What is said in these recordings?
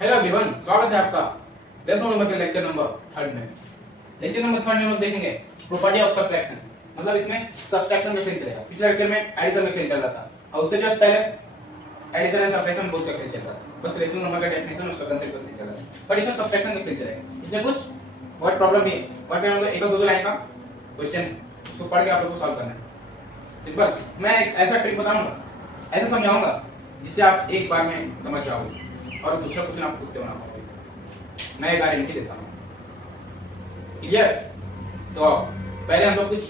Hello everyone, स्वागत है आपका लेसन नंबर के लेक्चर नंबर 3 में। लेक्चर नंबर 3 में हम लोग देखेंगे प्रॉपर्टी ऑफ सब्ट्रैक्शन। मतलब इसमें सब्ट्रैक्शन का खेल चलेगा। पिछले लेक्चर में एडिशन का खेल चल रहा था और उससे जस्ट पहले एडिशन एंड सब्ट्रैक्शन बोथ का खेल चल रहा था। बस लेसन नंबर का डेफिनेशन उसका कांसेप्ट का खेल चल रहा है, बट इसमें सब्ट्रैक्शन का खेल चलेगा। इसमें कुछ वर्ड प्रॉब्लम है, वर्ड पे हम लोग एक और दो लाइन का क्वेश्चन उसको पढ़ के आप लोग को सॉल्व करना है। सिंपल, मैं एक ऐसा ट्रिक बताऊंगा, ऐसा समझाऊंगा जिससे आप एक बार में समझ जाओगे और दूसरा क्वेश्चन आप खुद से बना पाओगे। मैं गारंटी देता हूँ। क्लियर? तो पहले हम लोग कुछ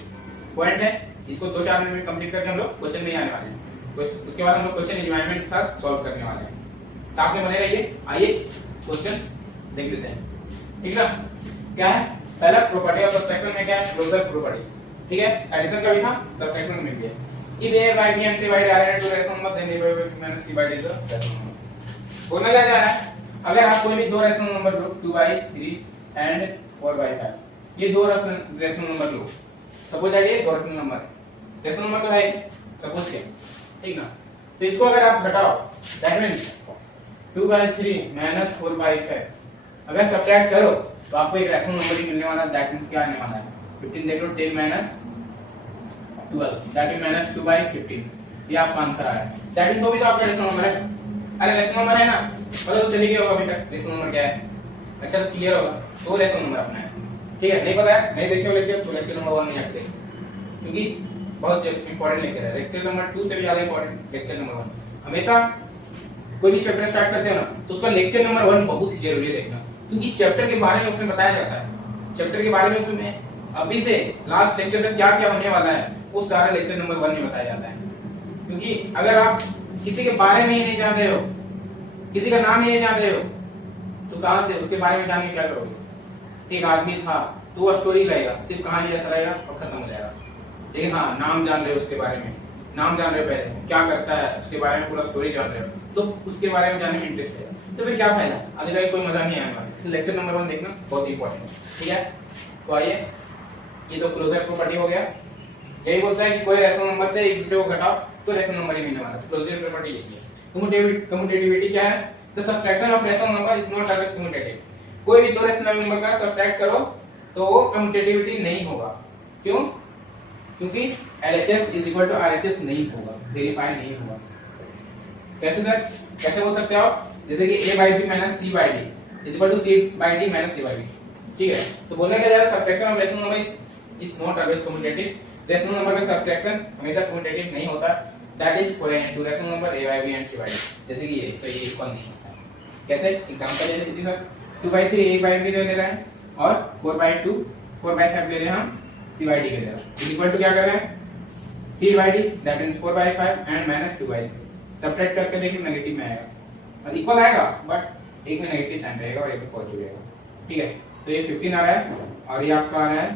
पॉइंट है, इसको 2-4 मिनट में कंप्लीट करके हम लोग क्वेश्चन में आने वाले हैं। उसके बाद हम लोग क्वेश्चन एनवायरनमेंट के साथ सॉल्व करने वाले हैं। साथ में बने रहिए। आइए क्वेश्चन देख लेते हैं। ठीक है? क्या है पहला प्रॉपर्टी ऑफ सब्ट्रैक्शन में? क्या है? Closure property. ठीक है, एडिशन का भी था, सब्ट्रैक्शन में भी है। If a by b and c by d are added to the rational number then a by b minus c by d is the rational number। बोलना क्या जा रहा है? अगर आप कोई भी दो रैशनल नंबर लो 2/3 एंड 4/5, ये दो rational number low. Suppose that ये दो रैशनल नंबर है। रैशनल नंबर तो है सपोज के, ठीक ना? तो इसको अगर आप घटाओ दैट मींस 2/3 माइनस 4/5 अगर सब्ट्रैक्ट करो तो आपको एक रैशनल नंबर ही मिलने वाला है। दैट मींस क्या आने वाला है? 15 देख लो, 10 माइनस 12 दैट इज माइनस 2/15। ये आपका आंसर आया है। दैट मींस वो भी तो आपका रैशनल नंबर है। अरे रैशनल नंबर है ना, मतलब तो चली गई होगा अभी तक। रैशनल नंबर क्या है? अच्छा तो क्लियर होगा। तो रैशनल नंबर अपना है। ठीक है? नहीं पता है, नहीं देखे हो लेक्चर तो लेक्चर नंबर 1 नहीं आते, क्योंकि बहुत इंपॉर्टेंट लेक्चर है। लेक्चर नंबर 2 से भी ज्यादा इंपॉर्टेंट लेक्चर नंबर 1। हमेशा कोई भी चैप्टर स्टार्ट करते हो ना तो उसका लेक्चर नंबर 1 बहुत ही जरूरी है देखना, क्योंकि चैप्टर के बारे में उसमें बताया जाता है। चैप्टर के बारे में उसमें अभी से लास्ट लेक्चर तक क्या क्या होने वाला है वो सारा लेक्चर नंबर 1 में बताया जाता है। क्योंकि अगर आप किसी के बारे में ही नहीं जान रहे हो, किसी का नाम ही नहीं जान रहे हो, तो कहां से उसके बारे में जान के क्या करोगे? एक आदमी था तो वो स्टोरी लाएगा, सिर्फ कहानी जैसा रहेगा और खत्म हो जाएगा। लेकिन हाँ, नाम जान रहे हो उसके बारे में, नाम जान रहे हो, पहले क्या करता है उसके बारे में पूरा स्टोरी जान रहे हो, तो उसके बारे में जानने में इंटरेस्ट है। तो फिर क्या फायदा? आगे जाके कोई मजा नहीं आने वाला। इसलिए लेक्चर नंबर 1 देखना बहुत इंपॉर्टेंट है। ठीक है? तो आइए, ये तो क्लोजर प्रॉपर्टी हो गया। यही बोलता है कि कोई रैशनल नंबर से एक दूसरे को घटाओ तो रैशनल नंबर ही मिलने वाला है। क्लोजर प्रॉपर्टी यही है। कम्यूटेटिविटी क्या है? The subtraction of rational number is not always commutative. कोई भी दो रैशनल नंबर का सब्ट्रैक्ट करो तो वो कम्यूटेटिविटी नहीं होगा। क्यों? क्योंकि LHS is equal to RHS नहीं होगा, वेरीफाई नहीं होगा। कैसे सर? कैसे बोल सकते हो आप? जैसे कि a by b minus c by d is equal to c by d minus a by b। ठीक है? तो बोलने का जा रहा है subtraction of rational number is not always commutative. Rational number का सब्ट्रैक्शन हमेशा कम्यूटेटिव नहीं होता। That is for to rational number a by b and c by d। जैसे कि ये तो ये इक्वल नहीं होता। कैसे? एग्जांपल ले लीजिए सर। 2/3 a by b ले रहे हैं और 4/2 4/5 ले रहे हैं हम c by d के लिए। इज इक्वल टू क्या कर रहे हैं? c by d that means 4/5 and minus 2/3। Subtract करके देखिए नेगेटिव में आएगा और इक्वल आएगा, बट एक में नेगेटिव साइन रहेगा और एक में पॉजिटिव रहेगा। ठीक है? तो ये 15 आ रहा है और ये आपका आ रहा है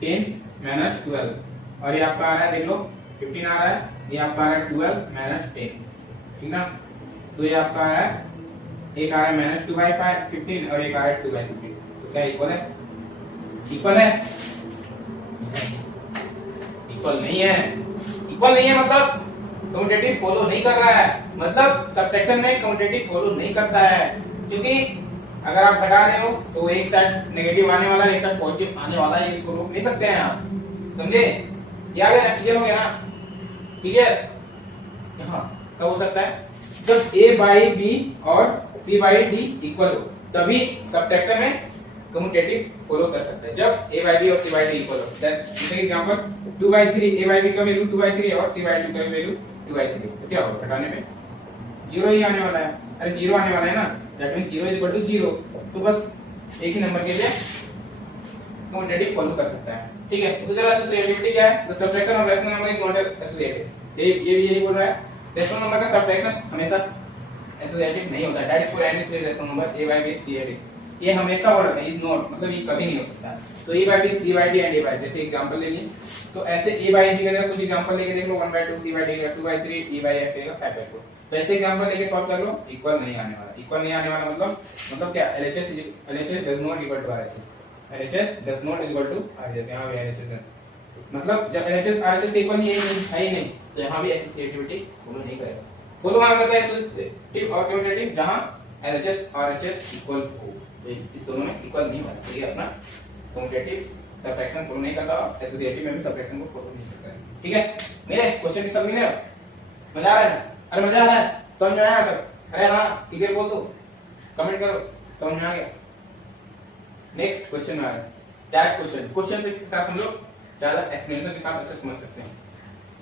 10 माइनस 12 और ये आपका आ रहा है, देख लो 15 आ रहा है, ये आपका आ रहा है 12 माइनस 10। ठीक ना? तो ये आपका आ रहा है, एक आ रहा है माइनस 2/15 और एक आ रहा है 2/15। तो क्या इक्वल है? इक्वल है? इक्वल नहीं है। इक्वल नहीं है मतलब कम्यूटेटिव फॉलो नहीं कर रहा है। मतलब सब्ट्रैक्शन में कम्यूटेटिव फॉलो नहीं करता है, क्योंकि अगर आप घटा रहे हो तो एक साइड नेगेटिव आने वाला है, एक साइड पॉजिटिव आने वाला है। इसको रोक नहीं सकते हैं आप। समझे? ये आ गया ना? क्लियर हो गया ना? क्लियर? हां, कब हो सकता है? जब a by b और c by d इक्वल हो, तभी सब्ट्रैक्शन में कम्यूटेटिव फॉलो कर सकता है। जब a by b और c by d इक्वल हो। जैसे एग्जांपल 2/3 a by b का वैल्यू 2/3 और c by d का वैल्यू 2/3। तो क्या होगा? घटाने में 0 ही आने वाला है। अरे 0 आने वाला है ना, दैट मींस 0 इक्वल टू 0। तो बस एक ही नंबर के लिए कम्यूटेटिव फॉलो कर सकता है। ठीक है? उसी तरह एसोसिएटिविटी क्या है? The subtraction of rational number is not associative. ये भी यही बोल रहा है। रैशनल नंबर का सब्ट्रैक्शन हमेशा एसोसिएटिव नहीं होता। That is for any three rational number a by b c by d। ये हमेशा हो रहा है, इज नॉट मतलब ये कभी नहीं हो सकता। तो a by b c by d and a by, जैसे एग्जांपल ले लिए तो ऐसे a by b का कुछ एग्जांपल लेके देख लो। 1/2 c by d का 2/3 e by f का 5/4। तो ऐसे एग्जांपल लेके सॉल्व कर लो। इक्वल नहीं आने वाला। इक्वल नहीं आने वाला मतलब क्या? LHS does not equal to RHS। LHS does not equal to RHS। यहां भी LHS है, मतलब जब LHS RHS इक्वल नहीं है ही नहीं, तो यहां भी एसोसिएटिविटी फॉलो नहीं करेगा। फुल मार्क करता है एसोसिएटिव और कम्यूटेटिव जहां एलएचएस और एचएस इक्वल हो, इस दोनों में इक्वल नहीं होना चाहिए। अपना कम्यूटेटिव सब्ट्रैक्शन फॉलो नहीं करता और एसोसिएटिव में भी सब्ट्रैक्शन को फॉलो नहीं करता है। ठीक है, मेरे क्वेश्चन की समझ में आया? मजा आ रहा है? अरे मजा आ रहा है, समझ में आया? अरे हाँ क्लियर बोल दो, कमेंट करो समझ में आ गया। नेक्स्ट क्वेश्चन आ रहा है डायरेक्ट क्वेश्चन के साथ हम लोग ज्यादा एक्सप्लेनेशन के साथ अच्छे समझ सकते हैं।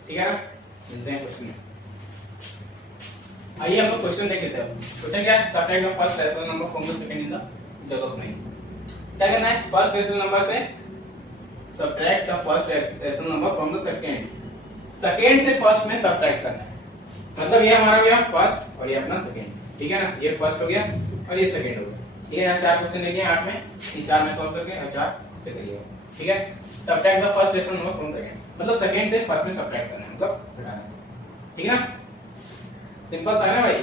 ठीक है ना, मिलते हैं क्वेश्चन में। आइए हम लोग क्वेश्चन देख लेते हैं। क्वेश्चन क्या है? Subtract the first rational number from the second in the जगह नहीं। क्या करना है? फर्स्ट रेशनल नंबर से subtract the first rational number from the second, second से फर्स्ट में सब्ट्रैक्ट करना है। मतलब ये हमारा हो गया फर्स्ट और ये अपना सेकंड। ठीक है ना, ये फर्स्ट हो गया और ये सेकंड हो गया। ये यहाँ चार क्वेश्चन देखे 8 में, ये 4 में सॉल्व करके और 4 से करिए। ठीक है, subtract the first rational number from second, मतलब सेकंड से फर्स्ट में सब्ट्रैक्ट करना है, मतलब घटाना है। ठीक है ना, सिंपल सा है ना भाई?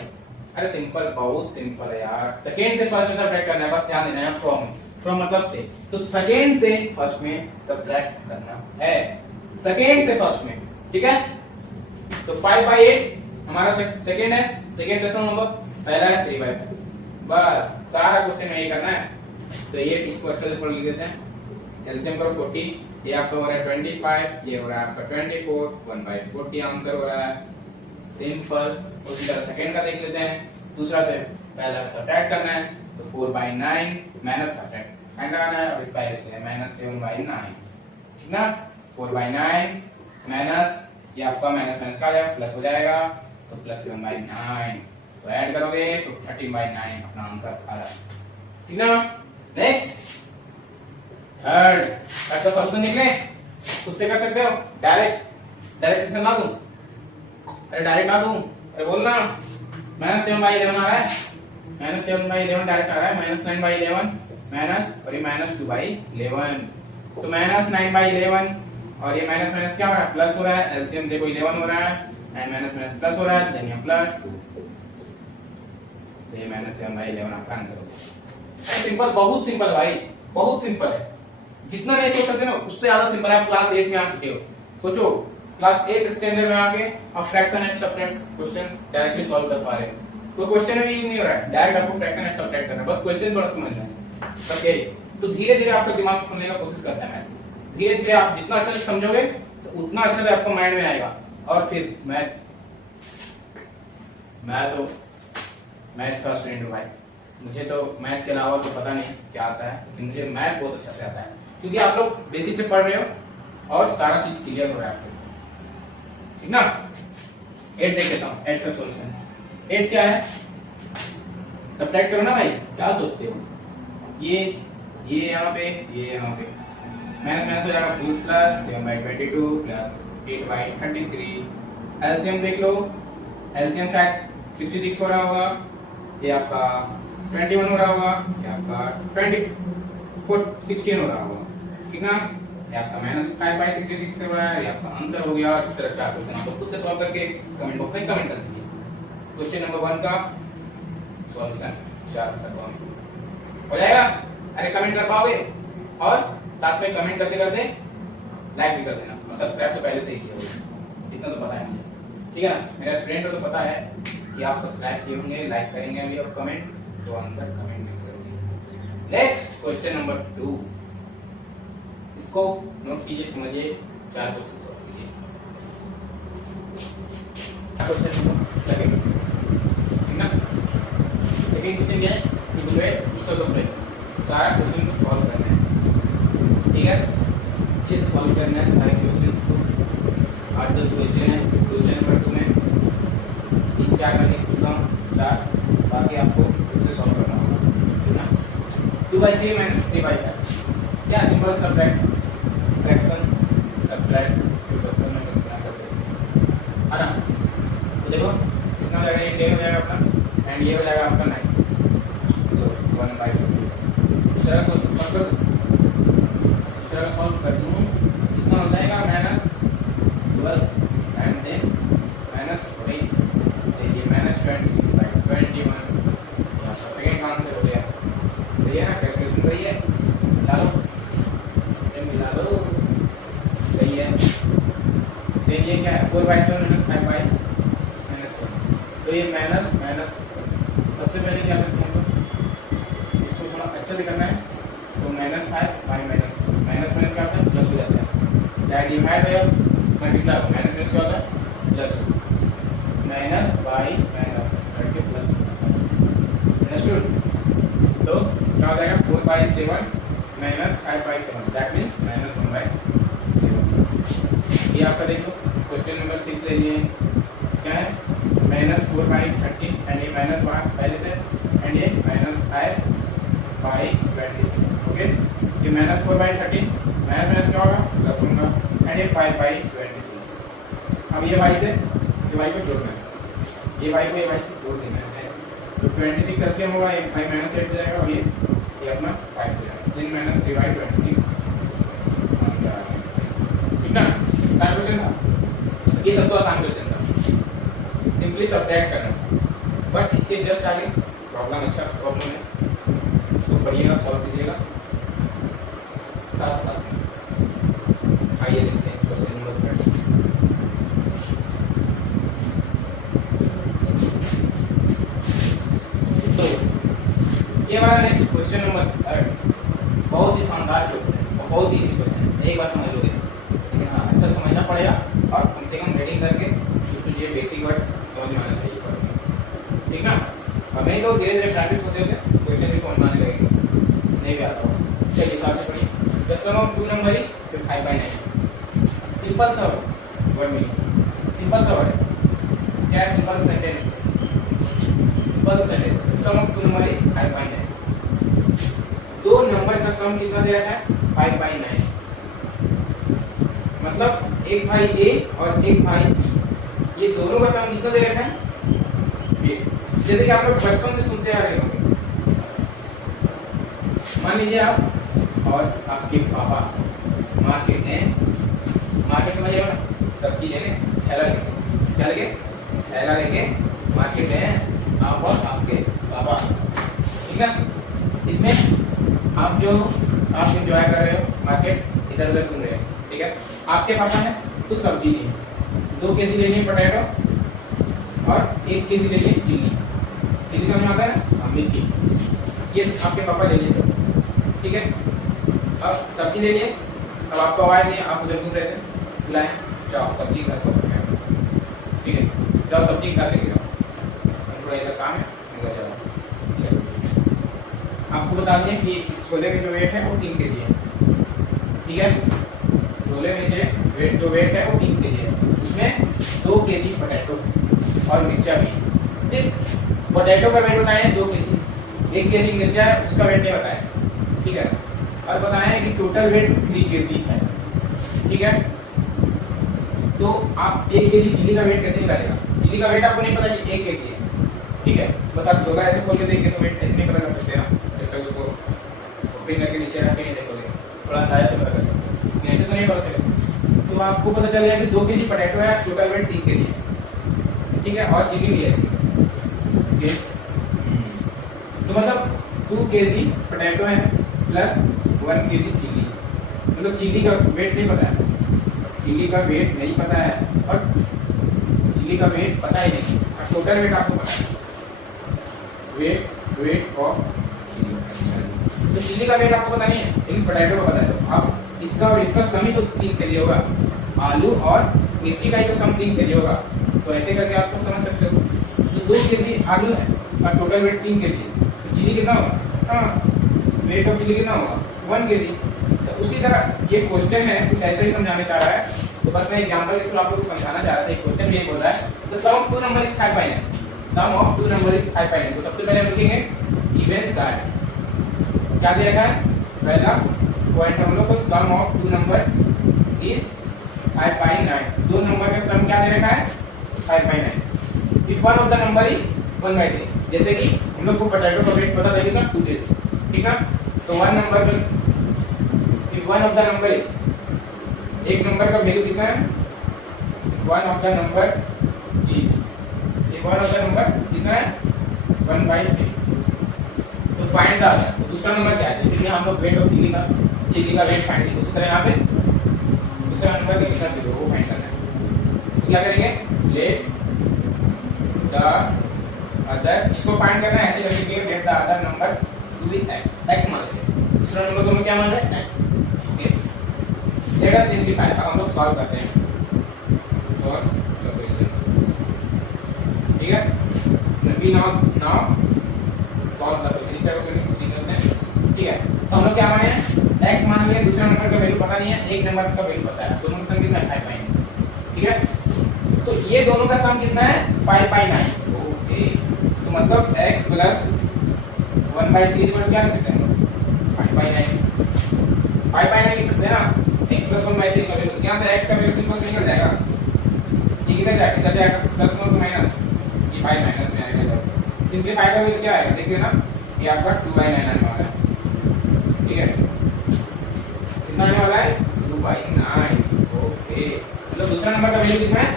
अरे सिंपल, बहुत सिंपल है यार। सेकंड से फर्स्ट में सब्ट्रैक्ट करना है, बस ध्यान देना है। फ्रॉम मतलब से, तो सेकंड से फर्स्ट में सब्ट्रैक्ट करना है, सेकंड से फर्स्ट में। ठीक है, तो 5/8 हमारा सेकंड है, सेकंड रेशनल नंबर। पहला है 3/5। बस सारा क्वेश्चन में ये करना है। तो ये इसको अच्छे से लिख देते हैं। एलसीएम करो 40, ये आपका हो रहा है 25, ये हो रहा है आपका 24, 1/40 आंसर हो रहा है। सिंपल। उसी तरह सेकंड का देख लेते हैं। दूसरा से पहला सब्ट्रैक्ट करना है, तो 4/9 माइनस सब्ट्रैक्ट साइन लगाना है, और पहले से -7/9। ठीक ना, 4/9 माइनस, ये आपका माइनस माइनस का आ जाएगा, प्लस हो जाएगा, तो +7/9। तो ऐड करोगे तो 13/9 अपना आंसर आ रहा है। ठीक ना। नेक्स्ट थर्ड का सॉल्यूशन लिख लें, खुद से कर सकते हो। डायरेक्ट ना दूं, अरे डायरेक्ट ना दूं, अरे बोलना। -7/11 आ रहा है, -7/11 डायरेक्ट आ रहा है, -9/11 माइनस, और ये -2/11, तो -9/11 और ये माइनस माइनस क्या हो रहा है? प्लस हो रहा है। एलसीएम देखो 11 हो रहा है, 9 माइनस माइनस प्लस हो रहा है, देन ये प्लस 2, तो ये -7/11 आपका आंसर हो गया। सिंपल, बहुत सिंपल भाई, बहुत सिंपल है। जितना नहीं सोच सकते ना उससे ज्यादा सिंपल है। आप क्लास 8 में आ चुके हो, सोचो क्लास 8 स्टैंडर्ड में आके आप fraction and subtract question directly solve कर पा रहे हो। तो क्वेश्चन में नहीं हो रहा है, डायरेक्ट आपको फ्रैक्शन एंड सब्ट्रैक्ट करना है, बस क्वेश्चन थोड़ा समझना है, बस यही। तो धीरे धीरे आपका दिमाग खोलने का कोशिश करता है। धीरे धीरे आप जितना अच्छे से समझोगे तो उतना अच्छे से आपको माइंड में आएगा। और फिर मैथ का स्टूडेंट हूँ भाई, मुझे तो मैथ के अलावा तो पता नहीं क्या आता है, लेकिन मुझे मैथ बहुत अच्छा से आता है, क्योंकि आप लोग बेसिक से पढ़ रहे हो और सारा चीज क्लियर हो रहा है आपको। ठीक ना। 8 देख लेता हूँ, 8 का सॉल्यूशन। 8 क्या है? सब्ट्रैक्ट करो ना भाई, क्या सोचते हो? ये यहाँ पे, ये यहाँ पे माइनस माइनस हो जाएगा, 2 + 7/22 + 8/33। एलसीएम देख लो, एलसीएम शायद 66 हो रहा होगा, ये आपका 21 हो रहा होगा, ये आपका 16 हो रहा होगा। ठीक ना, ये आपका -5/66 हो रहा है, ये आपका आंसर हो गया। इस तरह का क्वेश्चन आप खुद से सॉल्व करके कमेंट बॉक्स में कमेंट कर दीजिए। क्वेश्चन नंबर 1 का सॉल्यूशन 4 तक हो जाएगा। अरे कमेंट कर पाओगे? और साथ में कमेंट करते करते लाइक भी कर देना, और सब्सक्राइब तो पहले से ही किया होगा, इतना तो पता है मुझे। ठीक है ना, मेरा स्टूडेंट हो तो पता है कि आप सब्सक्राइब किए होंगे, लाइक करेंगे अभी, और कमेंट तो आंसर कमेंट में करेंगे। नेक्स्ट क्वेश्चन नंबर 2, इसको नोट कीजिए, समझिए, 4 क्वेश्चन सॉल्व कीजिए। क्वेश्चन नंबर सेकंड, ठीक ना। सेकंड क्वेश्चन क्या है? Evaluate each of the following. सारा क्वेश्चन को सॉल्व करना है, ठीक है, अच्छे से सॉल्व करना है सारे क्वेश्चंस को। 8-10 क्वेश्चन है। क्वेश्चन नंबर 2 में 3-4 का लिख चुका हूँ, 4 बाकी आपको खुद से सॉल्व करना होगा। ठीक ना। 2/3 - 3/5 क्या? सिंपल सब्ट्रैक्शन, फ्रैक्शन सब्ट्रैक्ट है ना। तो देखो कितना हो जाएगा, ये 10 हो जाएगा अपना, एंड ये हो जाएगा आपका 9, तो 1/2। दूसरा को सॉल्व कर दूँ, कितना हो जाएगा? -12 एंड देन -8, ये -26/21। आपका सेकंड का आंसर हो गया। सही है ना, कैलकुलेशन सही है, मिला लो, सही है। तो ये क्या है? 4/7 - 5/1, तो ये माइनस माइनस, सबसे पहले क्या करते हैं हम लोग, इसको थोड़ा अच्छा से करना है, तो minus five by minus, minus minus क्या होता है प्लस हो जाता है, चाहे डिवाइड या मल्टीप्लाई हो, माइनस माइनस क्या होता है प्लस, माइनस बाई माइनस करके प्लस, अंडरस्टूड। तो क्या हो जाएगा 4/7 माइनस 5/7, दैट मीन्स -1/7। ये आपका देखो क्वेश्चन नंबर 6 ले लिए, क्या है -4/13 एंड ये -1 पहले से एंड ये -5/26, ओके। ये -4/13 माइनस क्या होगा प्लस होगा एंड ये 5/26। अब ये y से ये y को जोड़ना है, ये y को ये y से जोड़ देना है, तो 26 एलसीएम होगा, ये 5 -8 हो जाएगा और ये अपना 5 हो जाएगा, then -3/26 आंसर आ गया, ठीक ना। आसान क्वेश्चन था ये, सब तो आसान क्वेश्चन था, सिंपली सब्ट्रैक्ट करना, बट इसके जस्ट आगे प्रॉब्लम, अच्छा प्रॉब्लम है, उसको पढ़िएगा, सॉल्व कीजिएगा साथ साथ। आइए देखते हैं क्वेश्चन नंबर 3। तो ये हमारा नेक्स्ट क्वेश्चन नंबर 3, बहुत ही शानदार क्वेश्चन और बहुत ही इजी क्वेश्चन, एक बार समझ लोगे, लेकिन हाँ अच्छा समझना पड़ेगा और कम से कम रीडिंग करके उसको ये बेसिक वर्ड समझ में आना चाहिए, ठीक ना। और नहीं तो धीरे धीरे प्रैक्टिस होते होते क्वेश्चन भी समझ में आने लगेगा, नहीं भी आता हो। चलिए हिसाब से पढ़िए, the sum of 2 number is 5/9, simple सा वर्ड में, सिंपल सा वर्ड क्या है, simple sentence, simple sentence, the sum of 2 number is 5/9, दो नंबर का सम कितना दे रखा है 5/9, मतलब एक भाई ए और एक भाई बी, ये दोनों का सम कितना दे रखा है 8। जैसे कि आप लोग बचपन से सुनते आ रहे होंगे, मान लीजिए आप और आपके पापा मार्केट में, मार्केट समझिए ना, सब्जी लेने थैला लेके, क्या लेके थैला लेके मार्केट में आप और आपके पापा, ठीक है। इसमें आप एंजॉय कर रहे हो, मार्केट इधर उधर घूम रहे हो, ठीक है। आपके पापा है तो सब्जी लिए 2 केजी ले लिए पोटैटो और 1 केजी ले लिए चिल्ली, चिल्ली समझ में आता है, मिर्ची, ये आपके पापा ले लिए सब, ठीक है। अब सब्जी ले लिए, अब आपको आवाज़ नहीं, आप उधर घूम रहे थे, बुलाएं जाओ सब्जी घर को, ठीक है, जाओ सब्जी घर लेके जाओ, थोड़ा इधर काम है, इधर जाओ। आपको बता दें कि छोले में जो वेट है वो 3 केजी है, ठीक है, छोले में जो वेट है वो 3 केजी है, उसमें 2 केजी पोटैटो और मिर्चा भी, सिर्फ पोटैटो का वेट बताया है 2 केजी, 1 केजी मिर्चा है उसका वेट नहीं बताया, ठीक है, और बताया है कि टोटल वेट 3 केजी है, ठीक है। तो आप 1 केजी चिल्ली का वेट कैसे निकालेगा, चिल्ली का वेट आपको नहीं पता कि 1 केजी है, ठीक है, बस आप छोला ऐसे खोल के देखिए तो वेट ऐसे नहीं पता कर सकते ना, जब तक उसको ओपन करके नीचे रख के नहीं देखोगे, थोड़ा अंदाजा से पता कर सकते, ऐसे तो नहीं पता चलेगा। तो आपको पता चलेगा कि 2 केजी पोटैटो है, टोटल वेट 3 केजी है, ठीक है, और चिल्ली भी है इसमें, तो मतलब 2 केजी पोटैटो है प्लस 1 केजी चिल्ली, मतलब चिल्ली का वेट नहीं पता है, चिल्ली का वेट नहीं पता है और चिल्ली का वेट पता ही नहीं, और टोटल वेट आपको पता है, वेट ऑफ चिल्ली, तो चिल्ली का वेट आपको पता नहीं है लेकिन पोटैटो का पता है, तो आप इसका और इसका सम ही तो 3 केजी होगा, आलू और मिर्ची का ही तो सम 3 केजी होगा, तो ऐसे करके आपको समझ सकते हो, तो 2 केजी आलू है और टोटल वेट 3 केजी है, तो चिल्ली कितना होगा, हाँ वेट ऑफ चिल्ली कितना होगा 1 केजी। तो उसी तरह ये क्वेश्चन है कुछ ऐसा ही समझाने चाह रहा है, तो बस मैं एग्जांपल के थ्रू आपको समझाना चाह रहा था, क्वेश्चन ये बोल रहा है the sum of 2 number is 5/9, sum of 2 number is 5/9, तो सबसे पहले हम लिखेंगे इवन दैट, क्या दे रखा है, पहला पॉइंट हम लोग को सम ऑफ 2 नंबर इज 5/9, 2 नंबर का सम क्या दे रखा है 5/9, if one of the number is 1/3, जैसे कि हम लोग को पोटैटो का वेट पता लगेगा 2 केजी, ठीक है, तो one number if one of the number is, एक नंबर का वैल्यू कितना है, one of the number is, एक वन ऑफ द नंबर कितना है 1/3, तो फाइंड द अदर, तो दूसरा नंबर क्या है, जैसे कि हम लोग वेट ऑफ चिल्ली का वेट फाइंड करेंगे, उसी तरह यहाँ पे दूसरा नंबर कितना किलो वो फाइंड करना है, तो क्या करेंगे, लेट द अदर, इसको फाइंड करना है ऐसे करके कि get the other number to be x मान लेते हैं, दूसरा नंबर को हम क्या मान रहे हैं x। Okay, let us simplify, अब हम लोग सॉल्व करते हैं फॉर द क्वेश्चन, ठीक है। We now solve the question, इस टाइप का क्वेश्चन है, ठीक है। तो हम लोग क्या माने हैं x मान लिए, दूसरा नंबर का वैल्यू पता नहीं है, एक नंबर का वैल्यू पता है, दोनों का सम कितना है 5 पाई, ठीक है। तो ये दोनों का सम कितना है 5 पाई 9। ओके, तो मतलब x प्लस 1/3 को क्या लिख सकते हैं 5 पाई 9, 5 पाई 9 लिख सकते हैं ना। x प्लस 1/3 का वैल्यू, यहाँ से x का वैल्यू सिंपल निकल जाएगा, ये किधर जाएगा, इधर जाएगा, प्लस में माइनस, ये 5 माइनस में आएगा। सिंपलीफाई करोगे तो क्या आएगा, देखिए ना, ये आपका 2/9 आने वाला है, ठीक है। कितना आने वाला है 2/9। ओके, मतलब दूसरा नंबर का वैल्यू कितना है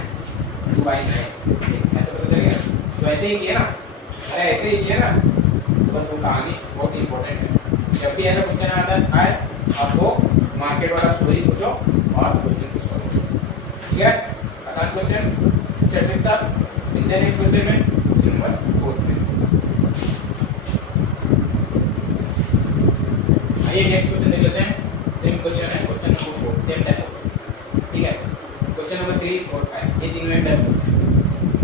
2/9, ऐसे पता चल गया। तो ऐसे ही किया ना, अरे ऐसे ही किया ना, तो बस वो कहानी बहुत इंपॉर्टेंट है। जब भी ऐसा क्वेश्चन आता है आपको मार्केट वाला स्टोरी सोचो और क्वेश्चन को सॉल्व करो, ठीक है। आसान क्वेश्चन, चैप्टर का मिलते हैं नेक्स्ट क्वेश्चन में, क्वेश्चन नंबर 4 में। आइए नेक्स्ट क्वेश्चन देख लेते हैं, सेम क्वेश्चन है, क्वेश्चन नंबर 4, सेम टाइप का क्वेश्चन, ठीक है। क्वेश्चन नंबर 3 और 5 ये तीन में टाइप क्वेश्चन।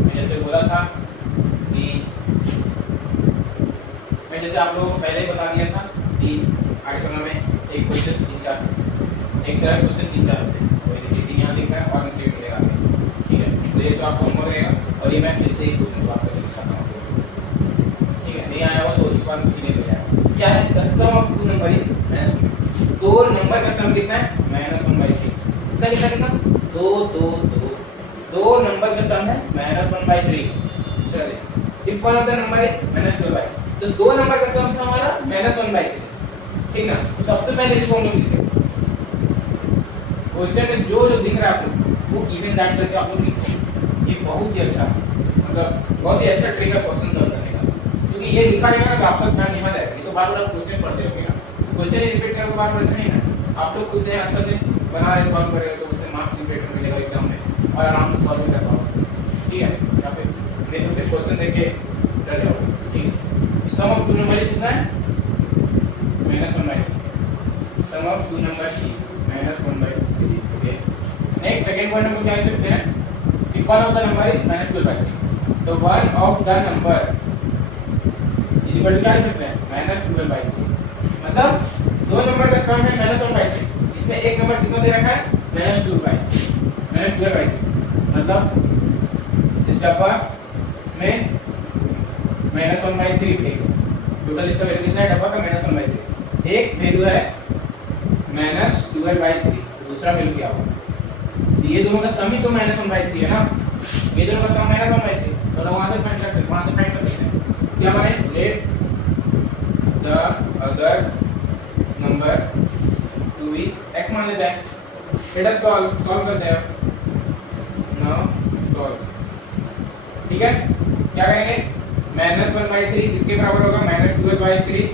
मैं जैसे बोला था कि मैं जैसे आप लोगों को पहले ही बता दिया था कि आगे समय में एक क्वेश्चन 3-4, एक तरह का क्वेश्चन 3-4 होते हैं, कोई नहीं यहाँ लिख रहा है और नीचे मिलेगा, ठीक है। तो ये तो आपको होमवर्क रहेगा, और ये मैं फिर से ही क्वेश्चन सॉल्व करके दिखाता हूँ, ठीक है। नहीं आया हो तो इस बार क्लियर हो जाएगा। क्या है, the sum of two number is -1, दो नंबर का सम कितना है -1/3, कितना कितना कितना 2 2 2, दो नंबर का सम है -1/3। चलिए, if one of the number is -12, तो दो नंबर का सम था हमारा -1/3, ठीक ना। तो सबसे पहले इसको हम लोग लिखते हैं, क्वेश्चन में जो जो दिख रहा है आपको वो इवन दैट करके आप लोग लिखो। ये बहुत ही अच्छा, मतलब बहुत ही अच्छा ट्रिक है क्वेश्चन सॉल्व करने का, क्योंकि ये लिखा रहेगा तो आपका ध्यान नहीं जाएगा, तो बार-बार आप क्वेश्चन पढ़ते रहोगे ना, क्वेश्चन ही रिपीट करोगे बार-बार, अच्छा नहीं ना। आप लोग खुद से अच्छा से बना रहे, सॉल्व कर रहे हो, तो उससे मार्क्स रिपीट मिलेगा एग्जाम में, और आराम से सॉल्व कर पाओगे, ठीक है। या फिर देखो फिर क्वेश्चन देख के डर जाओगे, ठीक है। सम ऑफ टू नंबर कितना है -1/3, सम ऑफ टू नंबर की -1/3। ओके, नेक्स्ट सेकंड पॉइंट हम क्या लिख सकते हैं, if one of the number is -12/3, तो one of the number is equal to क्या लिख सकते हैं -12/3, मतलब दो नंबर का सम है -1/3, इसमें एक नंबर कितना दे रखा है -12/3, मतलब इस डब्बा में -1/3 फेंक, टोटल इसका वैल्यू कितना है डब्बा का -1/3, एक वैल्यू है -12/3, दूसरा वैल्यू क्या होगा, ये दोनों का सम ही तो -1/3 है ना, ये दोनों का सम -1/3, तो वहां से फाइंड कर सकते हैं, वहां से फाइंड कर सकते हैं, क्या माने let the other number to be x मान लेते हैं, लेट अस सॉल्व करते हैं नाउ सॉल्व, ठीक है। क्या करेंगे, -1/3 इसके बराबर होगा -12/3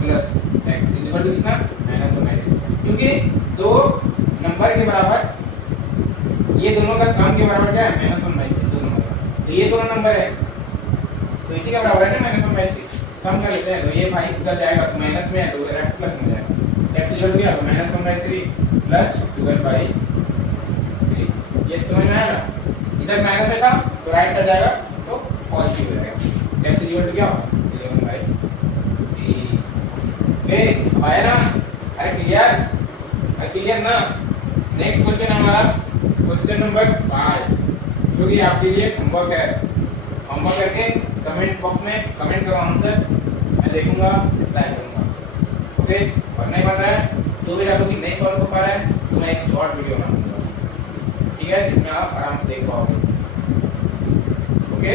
plus x is equal to कितना -1/3, क्योंकि दो नंबर के बराबर, ये दोनों का सम के बराबर क्या है -1/3, दो नंबर का, तो ये दोनों नंबर है तो इसी के बराबर है ना -1/3, सम कर लेते हैं, तो ये भाई इधर जाएगा तो माइनस में है तो इधर प्लस में जाएगा, x इक्वल टू क्या -1/3 प्लस 12/3, ये समझ में आया, इधर माइनस है था तो राइट साइड जाएगा तो पॉजिटिव हो जाएगा, x इक्वल टू क्या होगा 11/3। ओके, आया ना, अरे क्लियर ना। नेक्स्ट क्वेश्चन हमारा क्वेश्चन नंबर 5, जो कि आपके लिए होमवर्क है, होमवर्क करके कमेंट बॉक्स में कमेंट करो आंसर, मैं देखूंगा, रिप्लाई करूंगा, ओके। और नहीं बन रहा है तो भी आप लोग नहीं सॉल्व हो पा रहा है तो मैं एक शॉर्ट वीडियो बनाऊंगा, ठीक है, जिसमें आप आराम से देख पाओगे, ओके।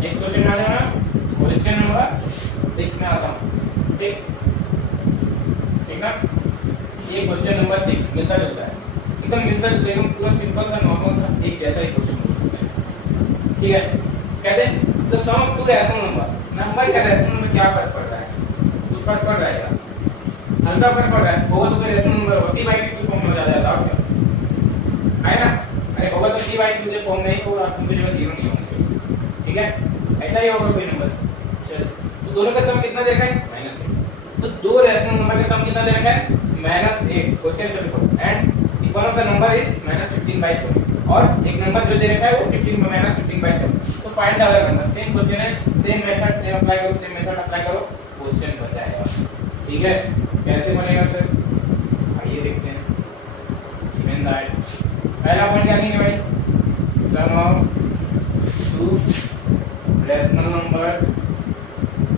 नेक्स्ट क्वेश्चन में आ जाना, क्वेश्चन नंबर 6 में आता हूं, ठीक ना। ये क्वेश्चन नंबर 6 मिलता जुलता है, एकदम मिलता जुलता, एकदम पूरा सिंपल सा नॉर्मल सा एक जैसा ही क्वेश्चन पूछते हैं, ठीक है। कैसे, तो सम ऑफ टू रैशनल नंबर या रैशनल नंबर क्या फर्क पड़ रहा है, कुछ फर्क पड़ रहा है, हल्का फर्क पड़ रहा है, होगा तो रैशनल नंबर होगा, p/q फॉर्म में हो जाता है, क्या है ना, अरे होगा तो p/q के फॉर्म में ही होगा, आपकी जगह 0 नहीं होंगे, ठीक है। ऐसा ही होगा कोई नंबर। चलो तो दोनों का सम कितना दे रखा है -8। तो दो रैशनल नंबर का सम कितना दे रखा है -8 क्वेश्चन चलो। And if one of the number is -15/7 और एक नंबर जो दे रखा है वो 15/7। तो find the other number. Same question है, सेम मेथड सेम अप्लाई करो, सेम मेथड अप्लाई करो, क्वेश्चन बन जाएगा। ठीक है, कैसे बनेगा सर आइए देखते हैं। गिवन दैट पहला पॉइंट क्या लिखेंगे भाई, sum of two rational number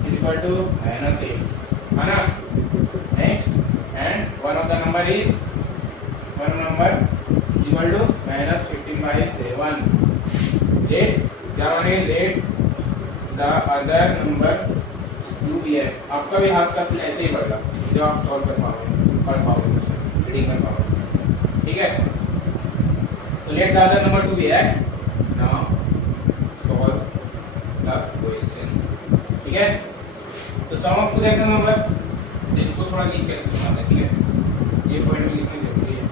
is equal to -8 है ना। Next and one of the number is equal to -15/7. Let the other number to be x. आपका भी हाथ का सिल ऐसे ही बढ़ेगा जब आप सॉल्व कर पाओगे, पढ़ पाओगे, रीडिंग कर पाओगे। ठीक है, तो let the other number to be x. Now solve the questions. ठीक है, तो sum of two rational number इसको थोड़ा लिख के सुनाते हैं। ठीक है, ये पॉइंट भी लिखना जरूरी है।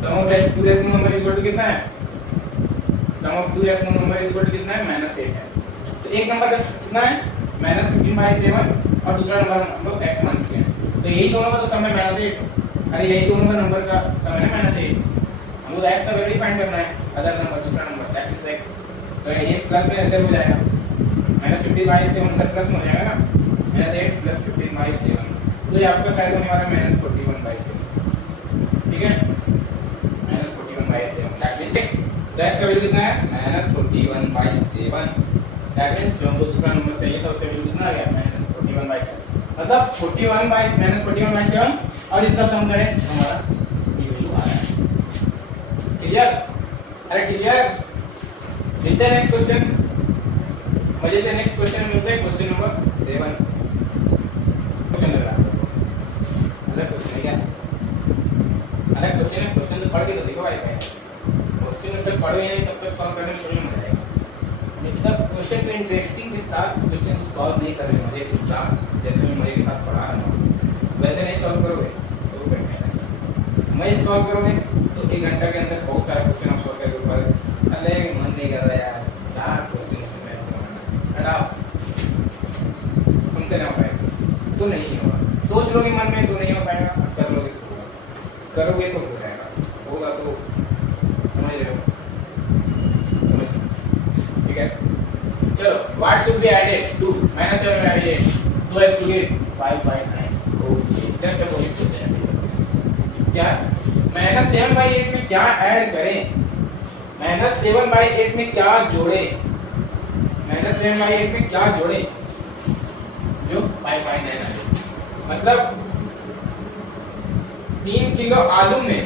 Sum of two rational number is equal to कितना है, sum of two rational number is equal to कितना है -8 है। तो एक नंबर का कितना है -15/7 और दूसरा नंबर हम लोग x मान चुके हैं। तो यही दोनों का तो सम है -8। अरे यही दोनों का नंबर का सम है ना -8। हमको x का वैल्यू फाइंड करना है, अदर नंबर दूसरा नंबर दैट इज x। तो ये प्लस में इधर हो जाएगा, -15/7 का प्लस में हो जाएगा ना, -8 + 15/7। तो ये आपका शायद होने वाला है -41/7। ठीक है, -41/7 दैट मींस तो x का वैल्यू कितना है -41/7। दैट मींस जो हमको दूसरा नंबर चाहिए था उसका वैल्यू कितना आ गया -41/7। मतलब 41/7 और इसका सम करें तो हमारा ये वैल्यू आ रहा है। क्लियर? अरे क्लियर? मिलते हैं नेक्स्ट क्वेश्चन। मजे से नेक्स्ट क्वेश्चन मिलते हैं, क्वेश्चन नंबर 7। क्वेश्चन लग रहा है अलग क्वेश्चन है क्या? अलग क्वेश्चन है, क्वेश्चन तो पढ़ के तो देखो भाई, क्वेश्चन जब तक पढ़ोगे नहीं तब तक सॉल्व करने में थोड़ी मजा आएगा। जब तक क्वेश्चन को इंटरेस्टिंग के साथ क्वेश्चन को सॉल्व नहीं कर रहे मजे के साथ, जैसे मैं मजे के साथ पढ़ा रहा हूँ वैसे नहीं सॉल्व करोगे तो बैठे मैं सॉल्व करोगे तो 1 घंटा के अंदर बहुत सारा क्वेश्चन आप सॉल्व करके ऊपर अरे मन नहीं कर रहा यार, क्या क्वेश्चन हटाओ, हमसे ना हो पाएगा तो नहीं होगा। सोच लोगे मन में तो नहीं हो पाएगा, कर लोगे तो होगा, करोगे तो हो जाएगा, होगा तो समझ रहे हो, समझ। ठीक है, चलो what should be added to -7 added so as to get 5/9। Okay, just a question क्या -7/8 में क्या ऐड करें, -7/8 में क्या जोड़ें, -7/8 में क्या जोड़ें जो 5/9 आ जाए। मतलब 3 किलो आलू में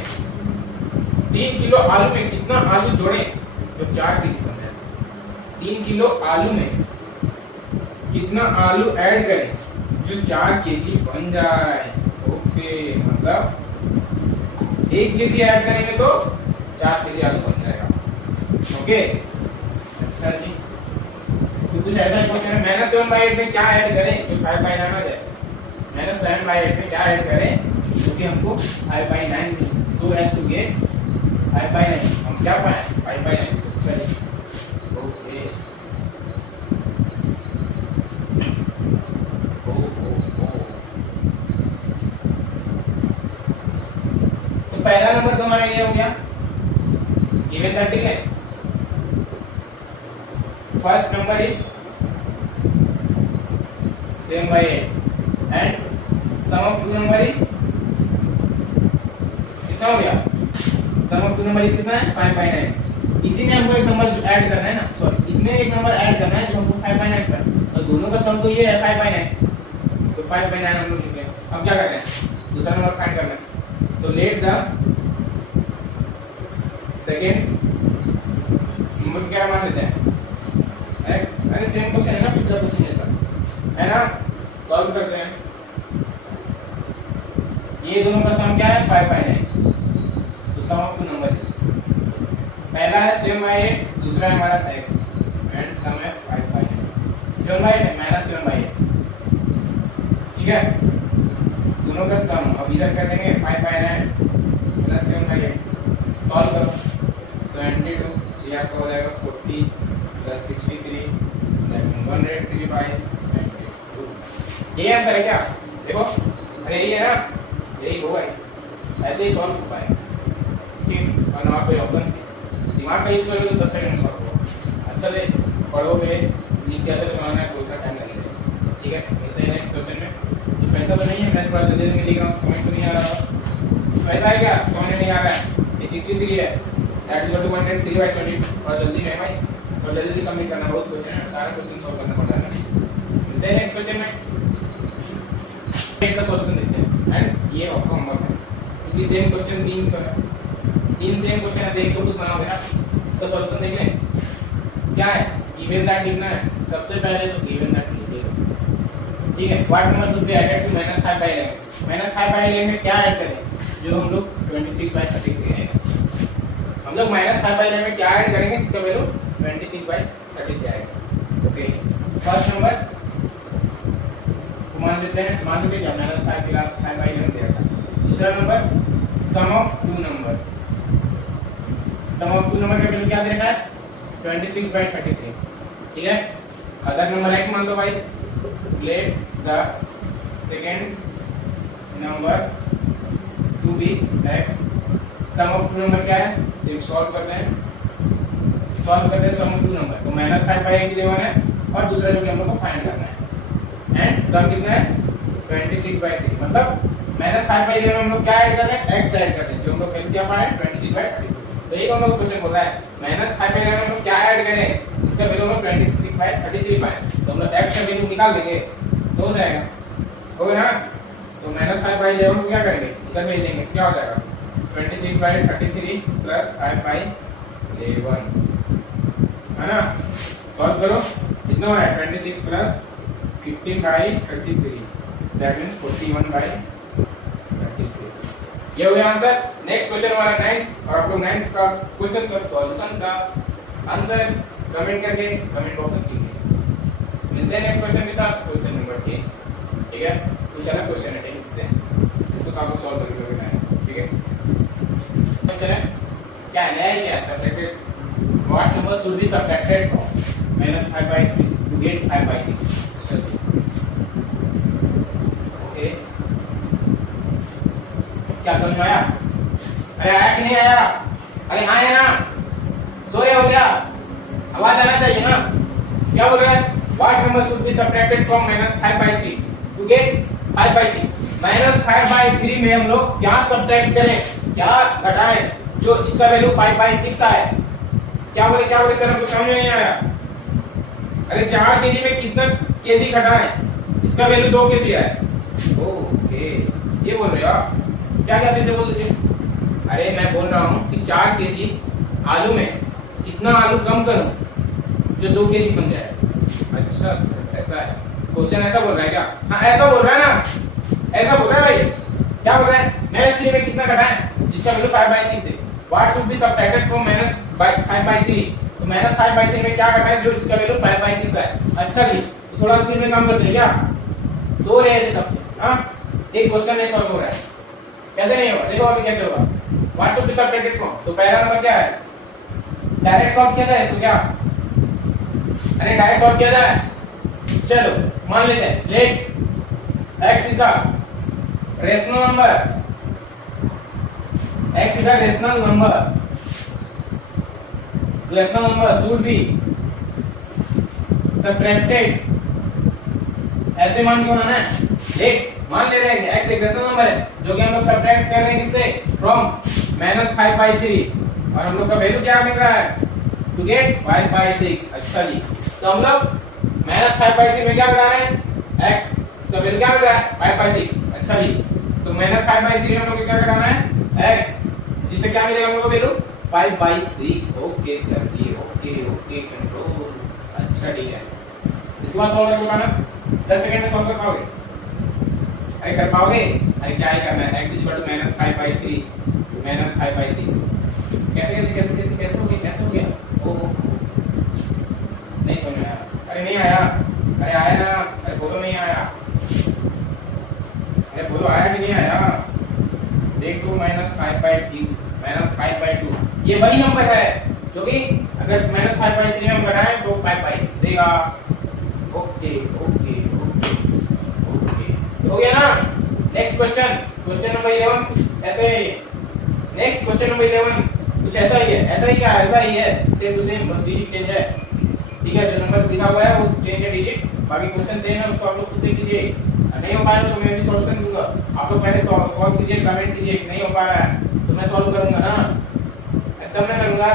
कितना आलू जोड़ें जो 4 केजी बन जाए। 3 किलो आलू में कितना आलू ऐड करें जो 4 केजी बन जाए। ओके, मतलब 1 केजी ऐड करेंगे तो 4 केजी आलू बन जाएगा। ओके, अच्छा जी, तो कुछ ऐसा क्वेश्चन है -7/8 में क्या ऐड करें जो 5/9 आ जाए। -7/8 में क्या ऐड करें क्योंकि हमको 5/9 मिली, सो एज टू गेट 5/9। हम क्या पाए 5/9। चलिए ओके, तो पहला नंबर तो हमारा ये हो गया गिवन दैट। ठीक है, first number is 7/8 and sum of two number is कितना हो गया, sum of two number is कितना है 5/9। इसी में हमको एक नंबर ऐड करना है ना, सॉरी इसमें एक नंबर ऐड करना है जो हमको 5/9 पर, तो दोनों का सम तो ये है 5/9, तो 5/9 हम लोग लिख लें। अब क्या करना है, दूसरा नंबर फाइंड करना है। तो लेट द सेकंड नंबर क्या मान लेते हैं x। अरे सेम क्वेश्चन है ना, पिछला क्वेश्चन जैसा है ना, सॉल्व करते हैं। ये दोनों का सम क्या है 5/9, तो सम ऑफ टू नंबर इज पहला है 7/8, दूसरा है हमारा x एंड सम है 5/9। 7/8 है -7/8। ठीक है, दोनों का सम अब इधर कर देंगे 5/9 + 7/8। सॉल्व करो 72, ये आपका हो जाएगा 40 + 63 दैट 22। ये आंसर है क्या? देखो, अरे यही है ना, यही होगा, ऐसे ही सॉल्व हो पाएगा। ठीक, और ना कोई ऑप्शन दिमाग का यूज करोगे तो 10 सेकंड सॉल्व होगा। अच्छा ले पढ़ोगे, लिख के ऐसे बनाना है, कोई सा टाइम लगेगा। ठीक है, मिलते हैं नेक्स्ट क्वेश्चन में। कुछ ऐसा तो नहीं है मैं थोड़ा जल्दी में लिख रहा हूँ, समझ तो नहीं आ रहा, कुछ ऐसा है क्या समझ में नहीं आ रहा है? ये 63 है, दैट इज 103/20 और जल्दी में भाई, और जल्दी कंप्लीट करना, बहुत क्वेश्चन है, सारे क्वेश्चन सॉल्व करना पड़ रहा है। मिलते हैं नेक्स्ट क्वेश्चन में, एक का सॉल्यूशन देखते हैं। एंड ये आपका होमवर्क है, क्योंकि सेम क्वेश्चन तीन सेम क्वेश्चन है, देख तो कुछ बनाओगे ना, इसका सॉल्यूशन देख लें। क्या है, गिवन दैट लिखना है सबसे पहले, तो गिवन दैट लिखिएगा। ठीक है, what number should be added to -5/11? -5/11 में क्या ऐड करें? जो हम लोग 26/33 आएगा, हम लोग -5/11 में क्या ऐड करेंगे जिसका वैल्यू 26/33 आएगा। ओके, फर्स्ट नंबर मान लेते हैं क्या -5/11 दिया था। दूसरा number sum of two number, sum of two number का वैल्यू क्या दे रखा है? 26/33। ठीक है, अदर नंबर x मान लो भाई, let the second number to be x। Sum of two number क्या है? सिर्फ सॉल्व करते हैं सम ऑफ टू नंबर, तो -5/11 है और दूसरा जो कि हम लोग को फाइंड करना है। एंड सम कितना है? 26/3, मतलब -5/11 में हम लोग क्या ऐड कर रहे हैं? x ऐड कर रहे हैं, जो हम लोग क्या पाए 26/33। तो एक हम लोग क्वेश्चन बोल रहा है -5/11 में हम लोग क्या ऐड करें, इसका वैल्यू हम लोग 26/33 पाए, तो हम लोग x का वैल्यू निकाल लेंगे तो हो जाएगा, होगा ना? तो -5/11 को क्या करेंगे, इधर भेज देंगे, क्या हो जाएगा 26/33 प्लस 5/11, है ना? सॉल्व करो, कितना हो रहा है? 26 प्लस 15/33, दैट मींस 41/33। ये हो गया आंसर। नेक्स्ट क्वेश्चन हमारा 9, और आप लोग 9 का क्वेश्चन का सॉल्यूशन का आंसर कमेंट करके कमेंट बॉक्स में कीजिए। मिलते हैं नेक्स्ट क्वेश्चन के साथ, क्वेश्चन नंबर 10। ठीक है, कुछ अलग क्वेश्चन है टेक्निक से, इसको आपको सॉल्व करके देखना है। ठीक है, क्वेश्चन है क्या है, नया ही क्या है? Subtracted what number should be subtracted from -5/3 to get 5/6? Okay, क्या समझ में आया? अरे आया कि नहीं आया? अरे हाँ है ना, सो रहे हो क्या? आवाज आना चाहिए ना। क्या बोल रहा है? What number should be subtracted from -5/3 to get 5/6? -5/3 में हम लोग क्या सब्ट्रैक्ट करें, क्या घटाएं जो जिसका वैल्यू 5/6 आए? क्या बोले सर, हमको समझ में नहीं आया। अरे 4 केजी में कितना केजी घटाएं जिसका वैल्यू 2 केजी आए? ओके, ये बोल रहे हो आप? क्या फिर से बोल दीजिए। अरे मैं बोल रहा हूँ कि 4 केजी आलू में कितना आलू कम करूं जो 2 केजी बन जाए। अच्छा ऐसा है, क्वेश्चन ऐसा बोल रहा है क्या? हाँ ऐसा बोल रहा है ना, ऐसा बोल रहा है भाई। क्या बोल रहा है? -3 में कितना घटाएं जिसका वैल्यू 5/6 है? What should be subtracted from -5/3? तो -5/3 में क्या घटाएं जो जिसका वैल्यू 5/6 है? अच्छा जी, तो थोड़ा स्पीड में काम करते हैं क्या? सो रहे थे तब से। हाँ, एक क्वेश्चन नहीं सॉल्व हो रहा है, कैसे नहीं होगा? देखो अभी कैसे होगा। What should be subtracted from, तो पहला नंबर क्या है? डायरेक्ट सॉल्व किया जाए इसको क्या? अरे डायरेक्ट सॉल्व किया जाए, चलो मान लेते हैं let x is the rational number, x is the rational number should be subtracted. ऐसे मान के बनाना है, लेट मान ले रहे हैं x एक रेशनल नंबर है जो कि हम लोग सब्ट्रैक्ट कर रहे हैं किससे? फ्रॉम -5/3, और हम लोग का वैल्यू क्या मिल रहा है? To get 5/6। अच्छा जी, तो हम लोग -5/3 में क्या करा रहे हैं? x इसका वैल्यू क्या मिल रहा है? 5/6। अच्छा जी, तो -5/3 में हम लोग को क्या कराना है? x, जिससे क्या मिलेगा हम लोग को वैल्यू 5/6। ओके सर जी, ओके कंट्रोल। अच्छा ठीक है, इसके बाद सॉल्व करके बताना, 10 सेकंड में सॉल्व कर पाओगे? अरे कर पाओगे? अरे क्या ही करना है, x -5/3 -5/6। कैसे हो गया? ओ नहीं समझ में आया। अरे नहीं आया, अरे आया ना, अरे बोलो नहीं आया, अरे बोलो आया कि नहीं आया? देखो -5/2, ये वही नंबर है जो कि अगर -5/3 हम घटाएं तो 5/6 देगा। ओके ओके ओके ओके, हो गया ना। नेक्स्ट क्वेश्चन, क्वेश्चन नंबर 11 कुछ ऐसा ही है। नेक्स्ट क्वेश्चन नंबर 11 कुछ ऐसा ही है, ऐसा ही क्या, ऐसा ही है, सेम टू सेम, बस डिजिट चेंज है। ठीक है, जो नंबर लिखा हुआ है वो चेंज है डिजिट, बाकी क्वेश्चन सेम है, उसको आप लोग खुद से कीजिए। नहीं हो पाएगा तो मैं भी सॉल्यूशन दूंगा, आप लोग पहले सॉल्व कीजिए, कमेंट कीजिए। नहीं हो पा रहा है तो मैं सॉल्व करूंगा ना, तब मैं करूंगा।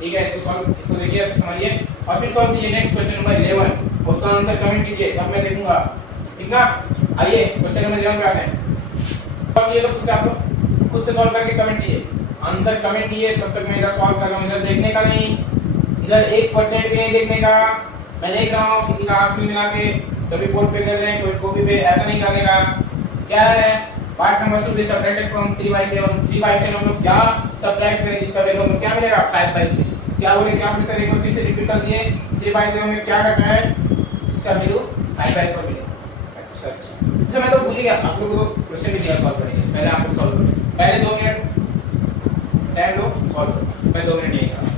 ठीक है, इसको सॉल्व, इसको देखिए, अच्छे समझिए और फिर सॉल्व कीजिए। नेक्स्ट क्वेश्चन नंबर 11, उसका आंसर कमेंट कीजिए, तब मैं देखूंगा। ठीक ना, आइए क्वेश्चन नंबर 11 पे आते हैं। सॉल्व कीजिए तो खुद से, आप लोग खुद से सॉल्व करके कमेंट कीजिए, आंसर कमेंट कीजिए। तब तक मैं इधर सॉल्व कर रहा हूं, इधर देखने का नहीं, इधर 1% भी नहीं देखने का। मैं देख रहा हूं किसी का आंख में मिला के, कभी बोर्ड पे कर रहे हैं, कोई कॉपी पे, ऐसा नहीं करने का। क्या है, part number to be subtracted from 3/7। 3/7 हम लोग क्या सबट्रैक्ट करें, जिसका वैल्यू हमें क्या मिलेगा 5/3। क्या बोले, क्या आपने सर एक बार फिर से रिपीट कर दिए, 3/7 में क्या करना है, इसका वैल्यू 5/4 मिलेगा। अच्छा अच्छा, मैं तो भूल ही गया, आप लोगों को क्वेश्चन भी दिया, सॉल्व करेंगे। पहले आप लोग सॉल्व करो, पहले 2 मिनट टाइम लो, सॉल्व करो। मैं 2 मिनट यही कर रहा हूं,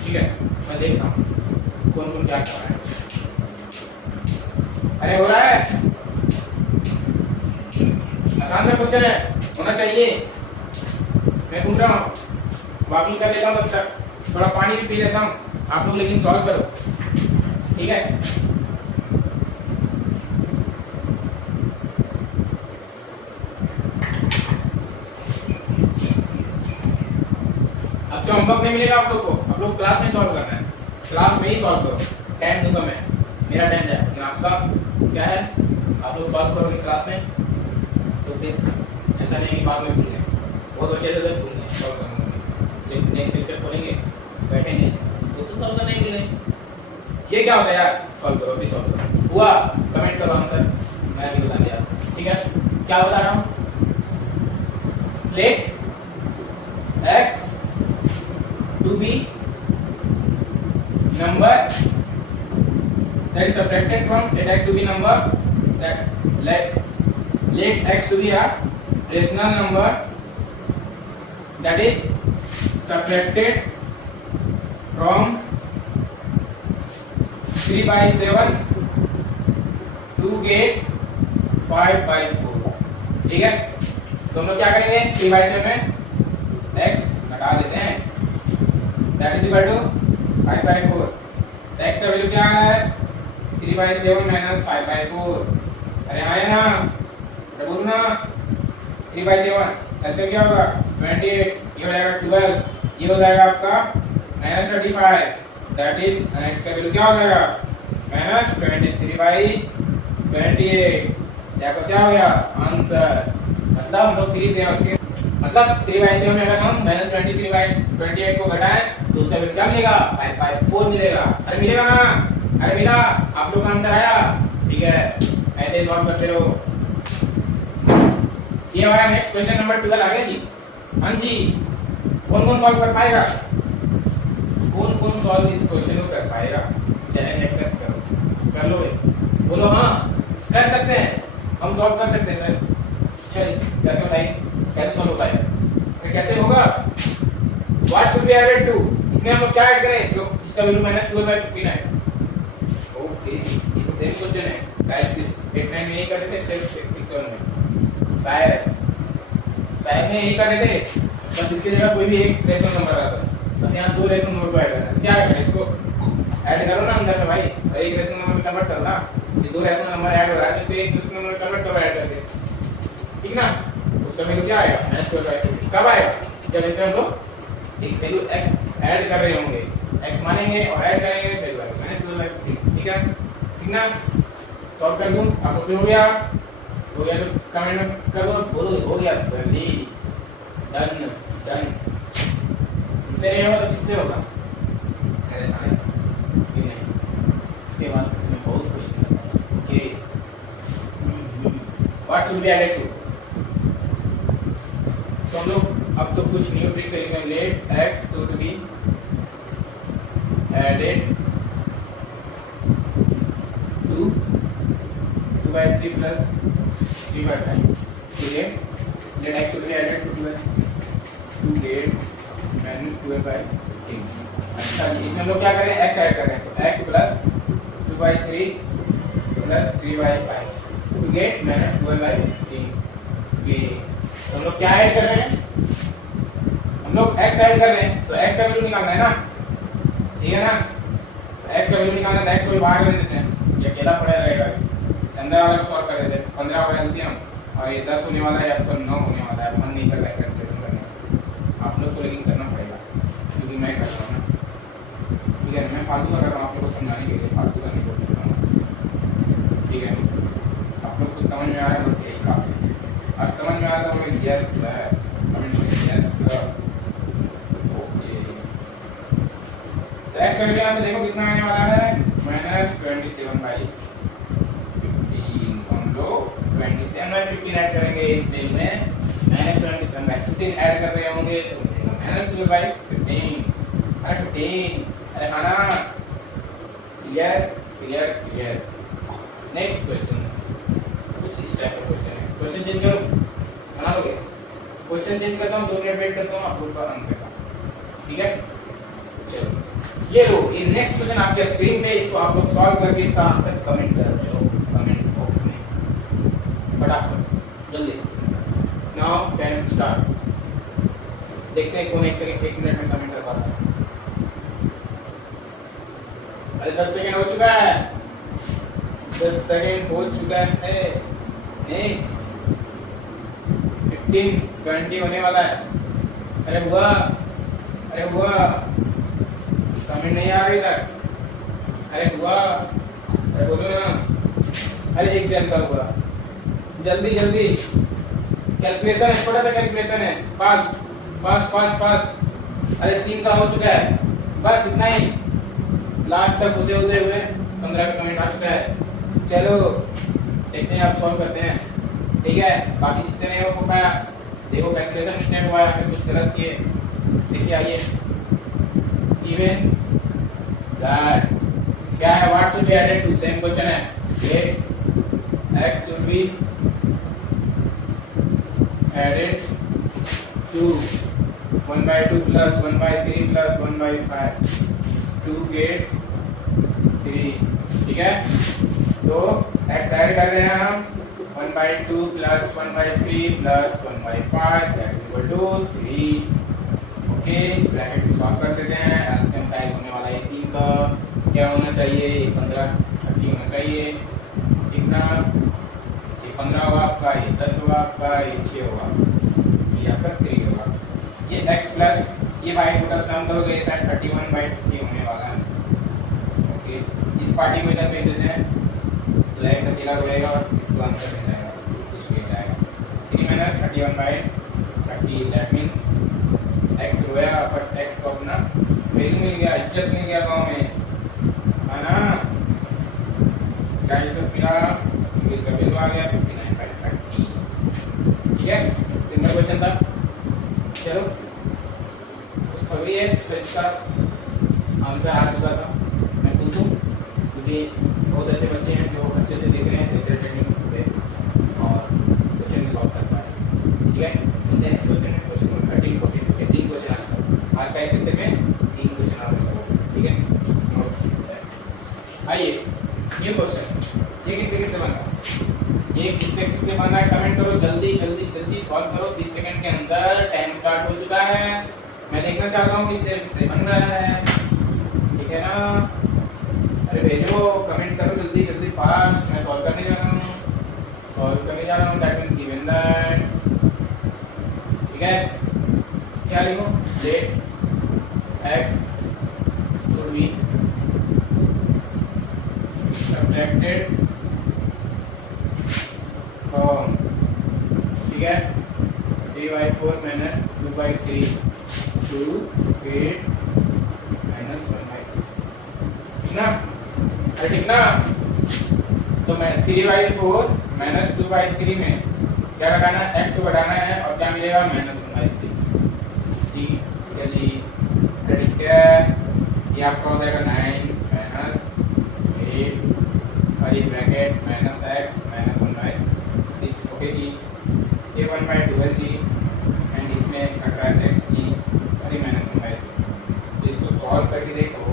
ठीक है। मैं देख रहा हूं कौन कौन क्या कर रहा है। अरे हो रहा है, आसान सा क्वेश्चन है, होना चाहिए। मैं पूछ रहा हूँ, वॉकिंग कर लेता हूँ तब तक, थोड़ा पानी भी पी लेता हूँ, आप लोग लेकिन सॉल्व करो, ठीक है। अच्छा, होमवर्क नहीं मिलेगा आप लोग को, आप लोग क्लास में सॉल्व करना है, क्लास में ही सॉल्व करो। टाइम दूंगा मैं, मेरा टाइम जाएगा, लेकिन आपका क्या है, आप लोग सॉल्व करोगे क्लास में, तो फिर ऐसा नहीं कि बाद में भूल गए। बहुत अच्छे से भूल गए सॉल्व करना, जब नेक्स्ट लेक्चर खोलेंगे बैठेंगे तो सॉल्व करना ही भूल गए। ये क्या होता है यार, सॉल्व करो, अभी सॉल्व करो। हुआ, कमेंट करो आंसर, मैं भी बता दिया, ठीक है। क्या बता रहा हूँ, late x to be number that is subtracted from, let x to be number that let x to be a rational number that is subtracted from 3/7 to get 5/4। ठीक है, तो हम लोग क्या करेंगे, 3/7 में x हटा देते हैं, that is equal to 5/4। x का वैल्यू क्या है, 3/7 minus 5/4। अरे आया ना, अरे बोल ना, 3/7 ऐसे क्या होगा 28, ये हो जाएगा 12, ये हो जाएगा आपका -35, दैट इज x का वैल्यू क्या हो जाएगा -23/28। देखो क्या हो गया आंसर, मतलब हम लोग 3 से मतलब 3/7 में अगर हम -23/28 को घटाएं तो उसका वैल्यू क्या मिलेगा 5/4 मिलेगा। अरे मिलेगा ना, अरे मिला, आप लोग का आंसर आया, ठीक है। ऐसे ही सॉल्व करते रहो। ये हमारा नेक्स्ट क्वेश्चन नंबर 12 आ गया जी। हाँ जी, कौन कौन सॉल्व कर पाएगा, कौन कौन सॉल्व इस क्वेश्चन को कर पाएगा, चैलेंज एक्सेप्ट करो, कर लो, बोलो हाँ कर सकते हैं, हम सॉल्व कर सकते हैं सर। चलिए करके बताइए कैसे सॉल्व होता है, फिर कैसे होगा। What should be added to, इसमें हम लोग क्या ऐड करें, जो इसका वैल्यू -12/15 है। ओके, ये तो सेम क्वेश्चन है, शायद 8-9 में यही कर रहे थे, 6-7 में शायद में यही कर रहे थे, बस इसकी जगह कोई भी एक रेशनल नंबर आता है, बस यहाँ 2 रेशनल नंबर को ऐड करना है। क्या करना है, इसको ऐड करो ना अंदर में भाई, एक रेशनल नंबर में कन्वर्ट करो ना, ये 2 रेशनल नंबर ऐड हो रहा है तो इसे एक रेशनल नंबर में कन्वर्ट करो ऐड करके, ठीक ना। उसका वैल्यू क्या आएगा -12/15। कब आएगा, जब इसमें हम लोग एक वैल्यू x ऐड कर रहे होंगे, x मानेंगे और ऐड करेंगे वैल्यू आएगा -12/15, ठीक है, ठीक ना। सॉल्व कर दूं, आपको फिर हो गया तो कमेंट में कर दो, बोलो हो गया सर जी, डन डन। इससे नहीं होगा तो किससे होगा, अरे नहीं, इसके बाद मैं बहुत क्वेश्चन है। Okay, what should be added to, तो हम लोग अब तो कुछ न्यू ट्रिक लिखेंगे। Let x should be added to 2/3 plus 3/5, ठीक है। Let x should be added to get -12/8। अच्छा जी, इसमें हम लोग क्या करें, x ऐड कर रहे हैं, तो x plus 2/3 plus 3/5 to get minus 12/3। ये हम लोग क्या ऐड कर रहे हैं, हम लोग x ऐड कर रहे हैं, तो x का वैल्यू निकालना है ना, ठीक है ना। तो x का वैल्यू निकालना है तो x को भी बाहर कर देते हैं, ये अकेला पड़ा रहेगा। अंदर वाला को सॉल्व कर देते हैं। 15 होगा एलसीएम और ये 10 होने वाला है, आपको 9 होने वाला है। मन नहीं कर रहा है कैलकुलेशन करने, आप लोग को लेकिन करना पड़ेगा क्योंकि मैं कर रहा हूँ ना, ठीक है। मैं फालतू का कर रहा हूँ आप लोग को समझाने के लिए, फालतू का नहीं बोल सकता हूँ, ठीक है। आप लोग कुछ समझ में आ रहा है, बस यही काफी है। आज समझ में आ रहा है तो यस सर, कमेंट में यस सर। ओके, तो एक्स का वैल्यू यहाँ से देखो कितना आने वाला है, -27/15। हम लोग 27/15 ऐड करेंगे इस बिल में, -27/15 ऐड कर रहे होंगे तो -12/15। अरे 15, अरे हाँ ना, clear clear clear. Next question, कुछ इस टाइप का क्वेश्चन है। क्वेश्चन चेंज करो, बना लोगे? क्वेश्चन चेंज करता हूँ, 2 मिनट वेट करता हूँ आप लोग का आंसर का, ठीक है। चलो ये लो, ये नेक्स्ट क्वेश्चन आपके स्क्रीन पे, इसको आप लोग सॉल्व करके इसका आंसर कमेंट कर रहे हो कमेंट बॉक्स में, फटाफट जल्दी। Now time start. देखते हैं कौन 1 मिनट में कमेंट कर पाता है। अरे 10 सेकंड हो चुका है, 10 सेकंड हो चुका है। नेक्स्ट 15 20 होने वाला है। अरे बुआ, अरे बुआ कमेंट नहीं आ रही तक, अरे बुआ, अरे बोलो ना। अरे 1 जन का हुआ, जल्दी जल्दी। कैलकुलेशन है, छोटा सा कैलकुलेशन है, फास्ट फास्ट फास्ट फास्ट। अरे 3 का हो चुका है, बस इतना ही। लास्ट तक होते होते हुए 15 का कमेंट आ चुका है। चलो देखते हैं, आप सॉल्व करते हैं, ठीक है। बाकी जिससे नहीं हो पाया, देखो कैलकुलेशन मिस्टेक हुआ है, फिर कुछ गलत किए, देखिए आइए। इवन दैट क्या है, what should be added to, same question है। 8 x should be added to 1/2 plus 1/3 plus 1/5 to get 3, ठीक है। तो x ऐड कर रहे हैं हम, 1/2 plus 1/3 plus 1/5 that is equal to 3। Okay, bracket को सॉल्व कर देते हैं। एलसीएम साइड होने वाला है 3 का, क्या होना चाहिए, 15 30 होना चाहिए। कितना, ये 15 होगा आपका, ये 10 होगा आपका, ये 6 होगा, ये आपका 3 होगा। ये x प्लस ये y टोटल सम करोगे, ये शायद 31/50 होने वाला है। ओके, इस पार्टी को इधर भेज देते हैं तो x अकेला रहेगा और इसको आंसर मिल जाएगा, कुछ मिल जाएगा। 3 - 31/30 दैट मींस x रोया, बट x को अपना वैल्यू मिल गया, इज्जत मिल गया गांव में, है ना। क्या इज्जत मिला, इसका वैल्यू आ गया 59/30, ठीक है। सिंपल क्वेश्चन था। चलो खुशखबरी है, इसका आंसर आ चुका था। मैं खुश हूँ क्योंकि बहुत ऐसे बच्चे हैं जो अच्छे से देख रहे हैं, जैसे टेक्निक पे, और क्वेश्चन भी सॉल्व कर पा रहे हैं, ठीक है। नेक्स्ट क्वेश्चन है, क्वेश्चन नंबर 13 14 3 क्वेश्चन आज का इस लेक्चर में 3 क्वेश्चन आपके साथ, ठीक है। आइए ये क्वेश्चन, ये किससे बन रहा है, ये किससे बन रहा है, कमेंट करो जल्दी जल्दी जल्दी, सॉल्व करो 30 सेकंड के अंदर। टाइम स्टार्ट हो चुका है, मैं देखना चाहता हूँ किससे बन रहा है, ठीक है ना। अरे भेजो, कमेंट करो जल्दी जल्दी फास्ट, मैं सॉल्व करने जा रहा हूँ, दैट मींस गिवन दैट, ठीक है। क्या लिखो, late x should be subtracted from, ठीक है, 3/4 minus 2/3 to 8 minus 1/6, ठीक ना। अरे ठीक ना, तो मैं 3/4 minus 2/3 में क्या घटाना है, x को घटाना है और क्या मिलेगा, -1/6, ठीक है जी। ठीक है, ये आपका हो जाएगा 9 - 8 और ये ब्रैकेट -x - 1/6, ओके जी। ये 1/2 है जी, एंड इसमें कट रहा है x जी, और ये -1/6। तो इसको सॉल्व करके देखो,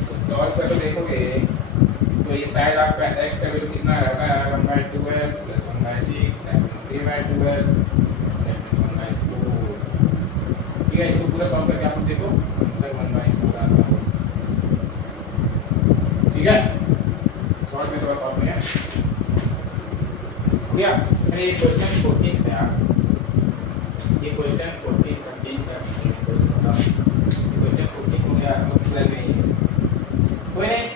इसको सॉल्व करके देखोगे इस साइड आपका x का वैल्यू कितना रहता है 1/12 प्लस 1/6 3/12 1/4। ठीक है, इसको पूरा सॉल्व करके आप लोग देखो आंसर 1/4 आता है। ठीक है, शॉर्ट में थोड़ा सॉल्व किया हो गया। ये क्वेश्चन 14 है यार, ये क्वेश्चन 14 13 का क्वेश्चन 14 हो गया मतलब 12 में ही। कोई नहीं,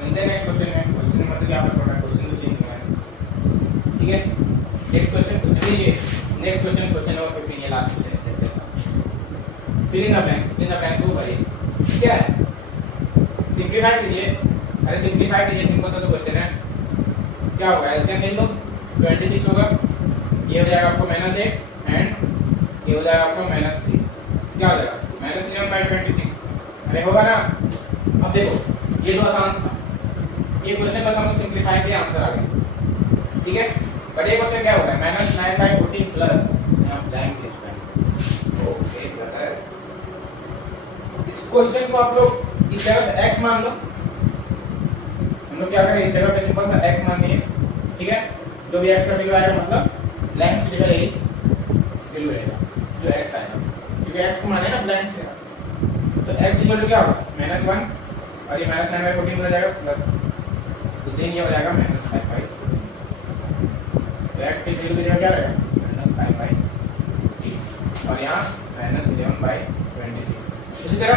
मिलते हैं नेक्स्ट क्वेश्चन में। क्वेश्चन नंबर से क्या फर्क पड़ रहा है, क्वेश्चन तो चेंज हुआ है। ठीक है, नेक्स्ट क्वेश्चन लीजिए। नेक्स्ट क्वेश्चन क्वेश्चन नंबर 15 ये लास्ट क्वेश्चन इस लेक्चर का। फिल इन द ब्लैंक्स को भरिए। ठीक है, सिंपलीफाई कीजिए। अरे सिंपलीफाई कीजिए, सिंपल सा तो क्वेश्चन है। क्या होगा, एलसीएम ले लो 26 होगा, ये हो जाएगा आपको -1 एंड ये हो जाएगा आपको -3। क्या हो जाएगा -11/26। अरे होगा ना। अब देखो ये तो आसान था, ये क्वेश्चन बस हम सिंपलीफाई किया आंसर आ गया। ठीक है, बट ये क्वेश्चन क्या होगा -9/14 प्लस यहां ब्लैंक लिखना है। ओके ब्रदर, इस क्वेश्चन को आप लोग इस जगह x मान लो। हम लोग क्या करें, इस जगह पे सिंपल सा x मान लिए। ठीक है, जो भी x का वैल्यू आएगा मतलब ब्लैंक्स की जगह यही वैल्यू रहेगा जो x आएगा, क्योंकि x माने ना ब्लैंक्स का। तो x इक्वल टू क्या होगा -1 और ये -9/14 हो जाएगा प्लस, तो देन ये हो जाएगा -5/3। तो x की वैल्यू की जगह क्या रहेगा -5/3 और यहाँ -11/26। उसी तरह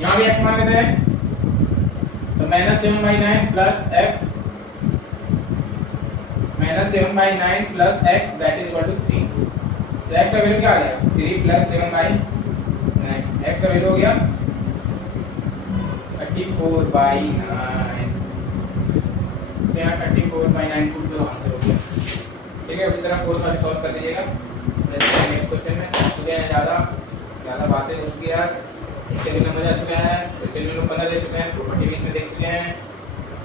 यहाँ भी x मान लेते हैं, तो -7/9 plus x -7/9 plus x that is equal to 3। तो x का वैल्यू क्या आ जाएगा 3 प्लस 7/9, x का वैल्यू हो गया 34/9। तो यहाँ 34/9 पुट करो, आंसर हो गया। ठीक है, उसी तरह 4 का भी सॉल्व कर दीजिएगा। नेक्स्ट क्वेश्चन में चुके हैं, ज़्यादा बातें हो चुकी है आज। इससे भी मजा आ चुका है, क्वेश्चन में लोग 15 दे चुके हैं, प्रॉपर्टी भी इसमें देख चुके हैं।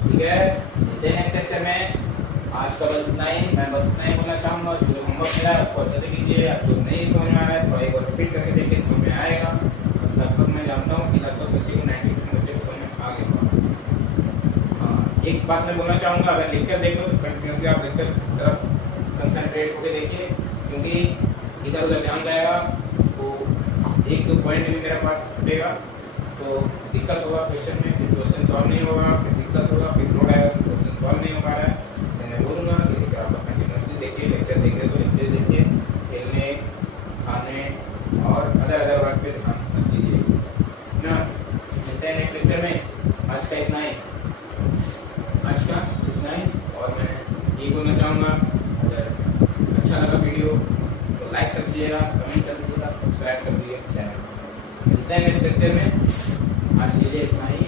ठीक है, नेक्स्ट लेक्चर में आज का बस इतना ही। मैं बस इतना ही बोलना चाहूँगा, जो लोग होमवर्क मिला है उसको अच्छे से कीजिए। अब जो नहीं समझ में आ रहा है थोड़ा एक बार रिपीट करके देखिए, समझ में आएगा। लगभग मैं जानता हूँ कि लगभग बच्चे को 90% बच्चे को समझ में आ गया होगा। हाँ, एक बात मैं बोलना चाहूँगा, अगर लेक्चर देख लो तो कंटिन्यूसली आप लेक्चर की तरफ कंसंट्रेट होकर देखिए, क्योंकि इधर उधर ध्यान जाएगा तो एक दो पॉइंट भी मेरा पास छूटेगा तो दिक्कत होगा क्वेश्चन में, फिर क्वेश्चन सॉल्व नहीं होगा, फिर दिक्कत होगा, फिर लोड आएगा, क्वेश्चन सॉल्व नहीं हो पा रहा है। इसलिए मैं बोलूँगा कि आप लोग कंटिन्यूसली देखिए, लेक्चर देख रहे तो लेक्चर देखिए, खेलने खाने और अदर वर्क पे ध्यान दीजिए ना। मिलते हैं नेक्स्ट लेक्चर में। आज का इतना ही, और मैं ये बोलना चाहूँगा, अगर अच्छा लगा वीडियो तो लाइक कर दीजिएगा, कमेंट कर दीजिएगा, सब्सक्राइब कर दीजिएगा चैनल। मिलते हैं नेक्स्ट लेक्चर में। आज के लिए इतना ही।